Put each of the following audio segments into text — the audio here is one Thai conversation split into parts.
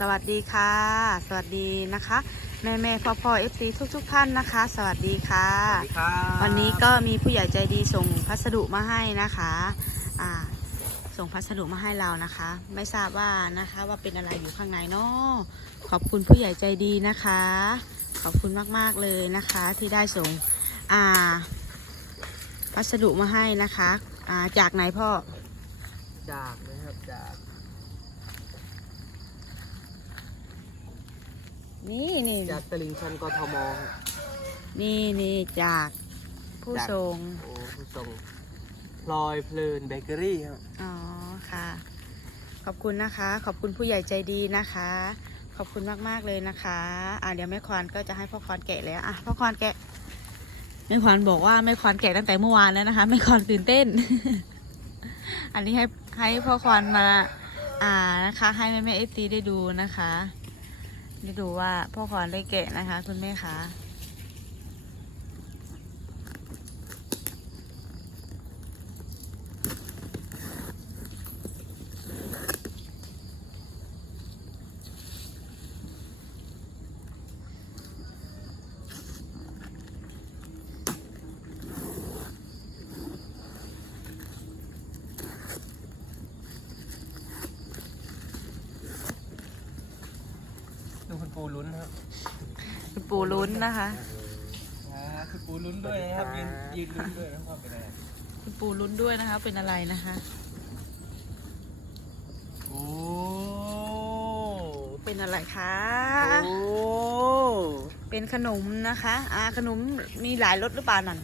สวัสดีค่ะ สวัสดีนะคะ แม่แม่พ่อพ่อเอฟซีทุกทุกๆท่านนะคะ สวัสดีค่ะสวัสดีครับวันนี้ก็มีผู้ใหญ่ใจดีส่งพัสดุมาให้นะคะอ่าส่งพัสดุมาให้เรานะคะ ไม่ทราบว่านะคะว่าเป็นอะไรอยู่ข้างในเนาะขอบคุณผู้ใหญ่ใจดีนะคะ ขอบคุณมากๆเลยนะคะที่ได้ส่งอ่าพัสดุมาให้นะคะอ่าจากไหนพ่อจากนะครับจาก นี่นี่จากตลิ่งชันกทมครับนี่นี่จากผู้ส่งโอ้ผู้ส่งพลอยเพลินเบเกอรี่ครับอ๋อค่ะ ขอบคุณนะคะ ขอบคุณผู้ใหญ่ใจดีนะคะ ขอบคุณมากๆเลยนะคะ อ่าเดี๋ยวแม่ควานก็จะให้พ่อควานแกะแล้วอะพ่อควานแกะแม่ควานบอกว่าแม่ควานแกะตั้งแต่เมื่อวานแล้วนะคะแม่ควานตื่นเต้น อันนี้ให้ให้พ่อควานมา อ่านะคะ ให้แม่แม่เอฟซีได้ดูนะคะไดูว่าพ่อควานได้แกะนะคะ คุณแม่คะ ปูลุ้นครับคุณปู่ลุ้นนะคะ อ่าคุณปูลุ้นด้วยนะครับยืนยืนลุ้นด้วยนะครับเป็นอะไรคุณปู่ลุ้นด้วยนะคะ เป็นอะไรนะคะ โอ้เป็นอะไรคะ โอ้เป็นขนมนะคะ อ่าขนมมีหลายรสหรือเปล่านั่น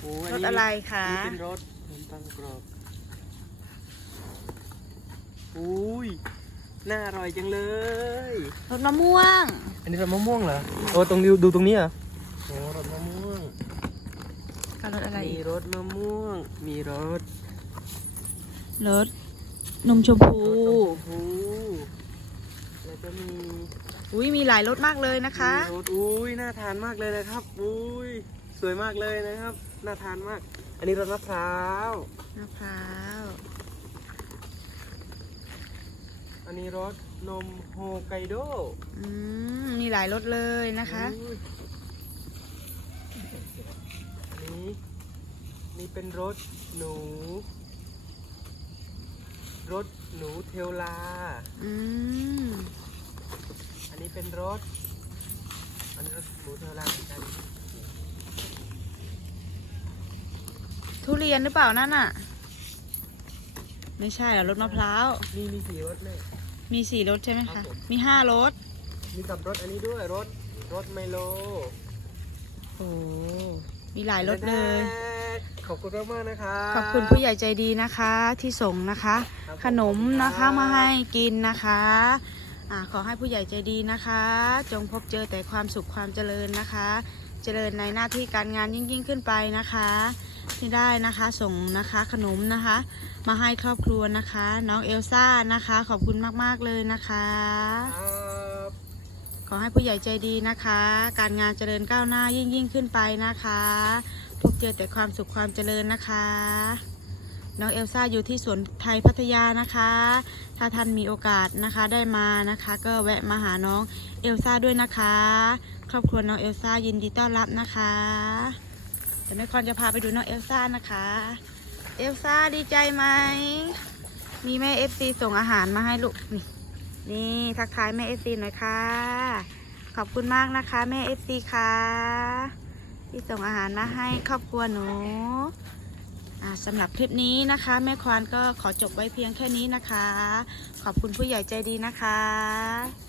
โอ้รสอะไรคะ อันนี้เป็นรสขนมปังกรอบอุ้ย น่าอร่อยจังเลย รสมะม่วง อันนี้รสมะม่วงเหรอโอ้ตรงนี้ดูตรงนี้เหรอโอ้รสมะม่วงกับรสอะไรมีอีกรสมะม่วง มีรสรสนมชมพูรสชมพูแล้วก็มีอุ้ยมีหลายรสมากเลยนะคะ มีรสอุ้ยน่าทานมากเลยนะครับอุ้ยสวยมากเลยนะครับ น่าทานมาก อันนี้รสมะพร้าว มะพร้าว อันนี้รสนมโฮไกโดอืมมีหลายรสเลยนะคะ อุ้ยอันนี้นี่เป็นรสหนู รสหนูเทลลา อืมอันนี้เป็นรส อันนี้รสหมูเทลลาเหมือนกันทุเรียนหรือเปล่านั่นน่ะ ไม่ใช่เหรอรสมะพร้าวนี่มีสี่รสเลย มีสี่รสใช่ไหมครัคะ บผม มีห้ารสมีกับรสอันนี้ด้วยรสรสไมโลโอ้มีหลายรสเลย ขอบคุณมากๆนะคะ ขอบคุณผู้ใหญ่ใจดีนะคะที่ส่งนะคะ ครับขนมนะคะขอบคุณครับ มาให้กินนะคะอ่าขอให้ผู้ใหญ่ใจดีนะคะ จงพบเจอแต่ความสุขความเจริญนะคะ เจริญในหน้าที่การงานยิ่งยิ่งขึ้นไปนะคะ ที่ได้นะคะ ส่งนะคะขนมนะคะ มาให้ครอบครัวนะคะ น้องเอลซ่านะคะ ขอบคุณมากๆเลยนะคะครับขอให้ผู้ใหญ่ใจดีนะคะ การงานเจริญก้าวหน้ายิ่งยิ่งขึ้นไปนะคะพบเจอแต่ความสุขความเจริญนะคะ น้องเอลซ่าอยู่ที่สวนไทยพัทยานะคะ ถ้าท่านมีโอกาสนะคะได้มานะคะ ก็แวะมาหาน้องเอลซ่าด้วยนะคะ ครอบครัวน้องเอลซ่ายินดีต้อนรับนะคะ แต่แม่คอนจะพาไปดูน้องเอลซ่านะคะ เอลซ่าดีใจไหม มีแม่เอฟซีส่งอาหารมาให้ลูก นี่ นี่ทักทายแม่เอฟซีหน่อยค่ะ ขอบคุณมากนะคะแม่เอฟซีค่ะที่ส่งอาหารมาให้ครอบครัวหนูสำหรับคลิปนี้นะคะ แม่ควานก็ขอจบไว้เพียงแค่นี้นะคะ ขอบคุณผู้ใหญ่ใจดีนะคะ